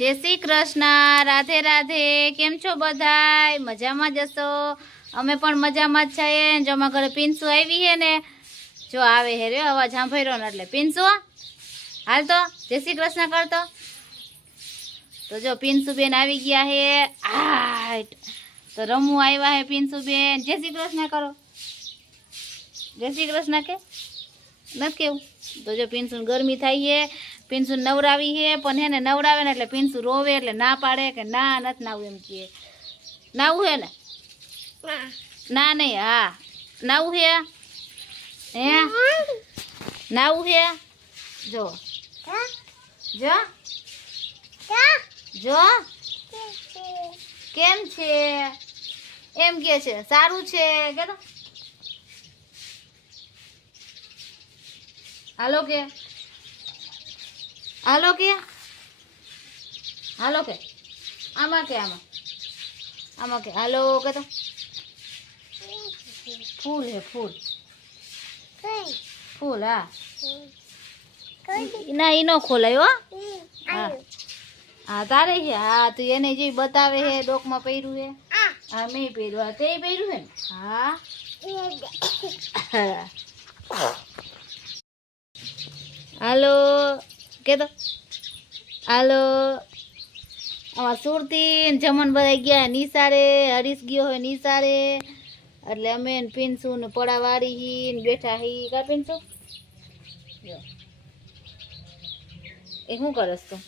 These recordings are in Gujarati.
જય શ્રી કૃષ્ણ, રાધે રાધે, કેમ છો બધાય? મજામાં જશો અમે પણ મજામાં જ છીએ. જો અમારા ઘરે પિન્સુ આવી હે ને, જો આવે હે રે અવાજ સાંભળ્યો ને એટલે. પીનસુ, હાલ તો, જય શ્રી કૃષ્ણ કરતો. તો જો પિન્સુ બેન આવી ગયા હે આટ. તો રમવું આવ્યા હે પિન્સુ બેન જય શ્રી કૃષ્ણ કરો. જય શ્રી કૃષ્ણ કે? નથી કેવું? તો જો પીનસુ ગરમી થાય છે. પિન્સુ નવરાવી છે પણ હે ને નવરાવે ને એટલે પિન્સુ રોવે એટલે ના પાડે કે ના નથી નાવું એમ કહે. નાવું હે ને? ના નહીં હા. નાવું હે? હે? નાવું હે? જો. જો? જો? કેમ છે? એમ કે છે સારું છે કે હાલો કે? હાલો કે? હાલો કે? આમાં કે આમાં? આમાં કે? હાલો કે તો? ફૂલ હે ફૂલ. ફૂલ હા. ના એ ન ખોલાય હો. હા. હા તારે છે? હા તું એને જે બતાવે છે ડોકમાં પહેર્યું છે. હા મેં પહેર્યું. હા તે પહેર્યું છે ને? હા. હાલો. કે તો હાલો. આમાં સુરતી જમણ બધા ગયા નિસારે, હરીશ ગયો હોય નિસારે. એટલે અમે ને પડા વાળી હી બેઠા હી. કા પિન્સુ? એ શું કરસ તું?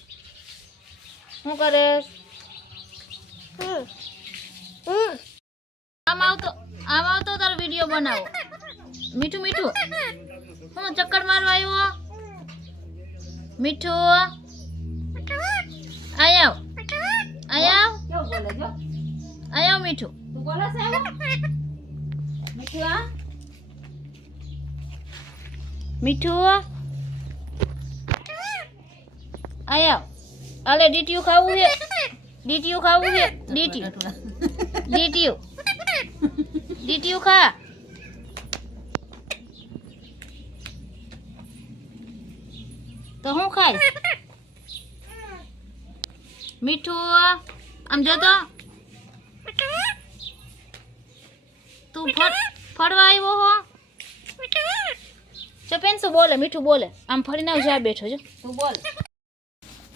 શું કરસ? આમ આવતો આમ આવતો તારો વીડિયો બનાવો. મીઠું મીઠું. હું ચક્કર મારવા આવ્યો? મીઠું આયાવ. આયાવ. આયાવ મીઠું. મીઠું આયાવ. અલે ડીટીયું ખાવું છે. ડીટીયું ખાવું છે. ડીટીયું. ડીટીયું. ડીટીયું ખા. તો હું ખાઈશ? મીઠું આમ જોતો તું. ફર ફરવા આવ્યો હો. જો શું બોલે મીઠું બોલે. આમ ફરીને આવ જા બેઠો જો તું બોલ.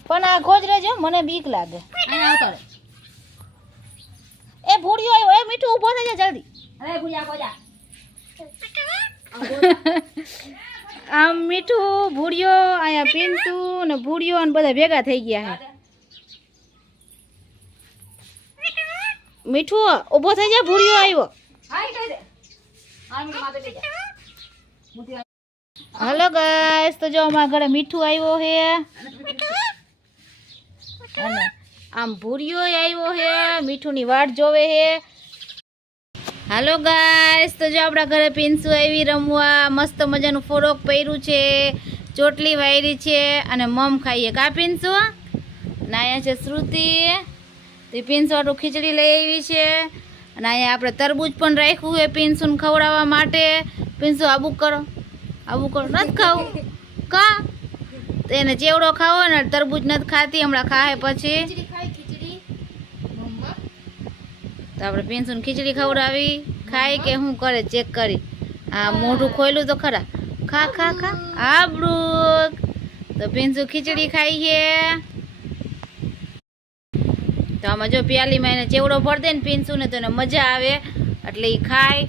પણ આ ખોજ જો મને બીક લાગે. એ ભૂડિયો આવ્યો એ મીઠું ઊભો થઈ જાય જલ્દી. અરે ભૂયા ગોજા આમ મીઠું ભૂડિયો અહીંયા પિન્ટુ ને. ભૂડિયો ને બધા ભેગા થઈ ગયા છે મીઠું ઊભો થઈ જા ભૂડિયો આવ્યો. હાય કહી દે. હા મિનિટ માથે લઈ જા મુઠી હલો ગાઈસ તો જો અમારા ઘરે મીઠું આવ્યો છે અને આમ ભૂરિયો આવ્યો છે મીઠુંની વાટ જોવે છે હાલો ગાઈસ તો જો આપણા ઘરે પીનસું આવી રમવા મસ્ત મજાનું ફોરોક પહેર્યું છે ચોટલી વાયરી છે અને મમ ખાઈએ કા પિન્સુ? અને અહીંયા છે શ્રુતિ. તે પિન્સુ ખીચડી લઈ આવી છે. અને અહીંયા આપણે તરબૂચ પણ રાખ્યું છે પિન્સુને ખવડાવવા માટે. પિન્સુ આબુ કરો. આબુ કરો. નથી ખાવું? કા? તો એને ચેવડો ખાવો ને તરબૂચ નથી ખાતી હમણાં ખાય પછી. તો આપણે પિન્સુને ખીચડી ખવડાવી ખાય કે શું કરે, ચેક કરી. આ મોઢું ખોયલું તો ખરા. ખા ખા ખા. આબરૂક તો પિન્સુ ખીચડી ખાઈ છે. તો આમાં જો પ્યાલીમાં એને ચેવડો ભર દે ને પિન્સુ ને તો એને મજા આવે. એટલે એ ખાય.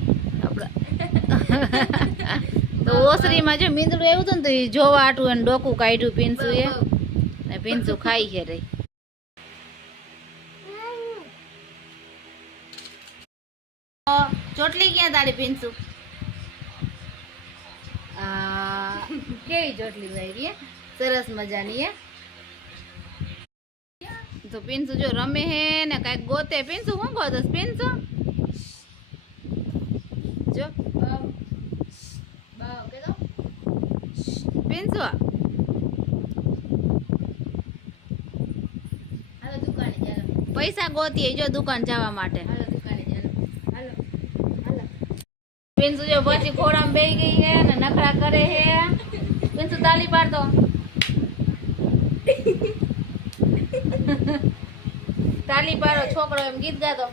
તો ઓસરીમાં જો મીંદડું એવું હતું ને તો એ જોવા આટું એને ડોકું કાઢ્યું પિન્સુ એ ને પિન્સુ ખાઈ છે રહી. ચોટલી ક્યાં તારી પિન્સુ આ કેવી ચોટલી લાવી સરસ મજાની હે તો પિન્સુ જો રમે હે ને કાંઈક ગોતે પિન્સુ શું ગોતસ પિન્સુ જો પિન્સુ પૈસા ગોતીએ જો દુકાન જવા માટે પિન્સુ જો પછી ખોડામાં બે ગઈ હે ને નખરા કરે હે પિન્સુ તાલી પાડ દો તાલી પાડો, છોકરો એમ ગીત ગાતો.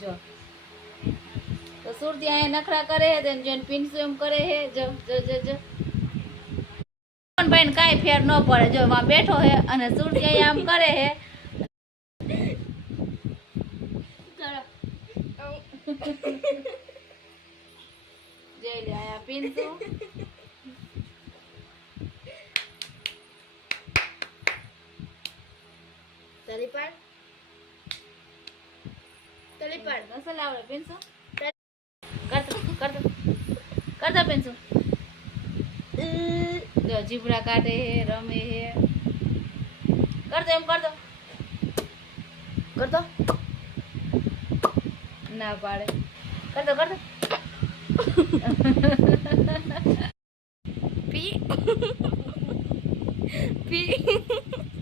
જો. તો સુરતી અહીંયા નખરા કરે હે તેને જોઈને પિન્સુ એમ કરે હે જો જો જો જો. ભાઈ કાંઈ ફેર ન પડે. જો, માં બેઠો હે અને સુરતી અહીંયા આમ કરે હે જઈ લે અહીંયા પિન્સુ તારી પાડ તારી પાડ નસલ આવડે પિન્સુ કરતો કરતો કરતો પિન્સુ જો જીબડા કાઢે હે રમે હે કરતો એમ કરતો કરતો ના પાડે કરતો કરતો Pi. Pi.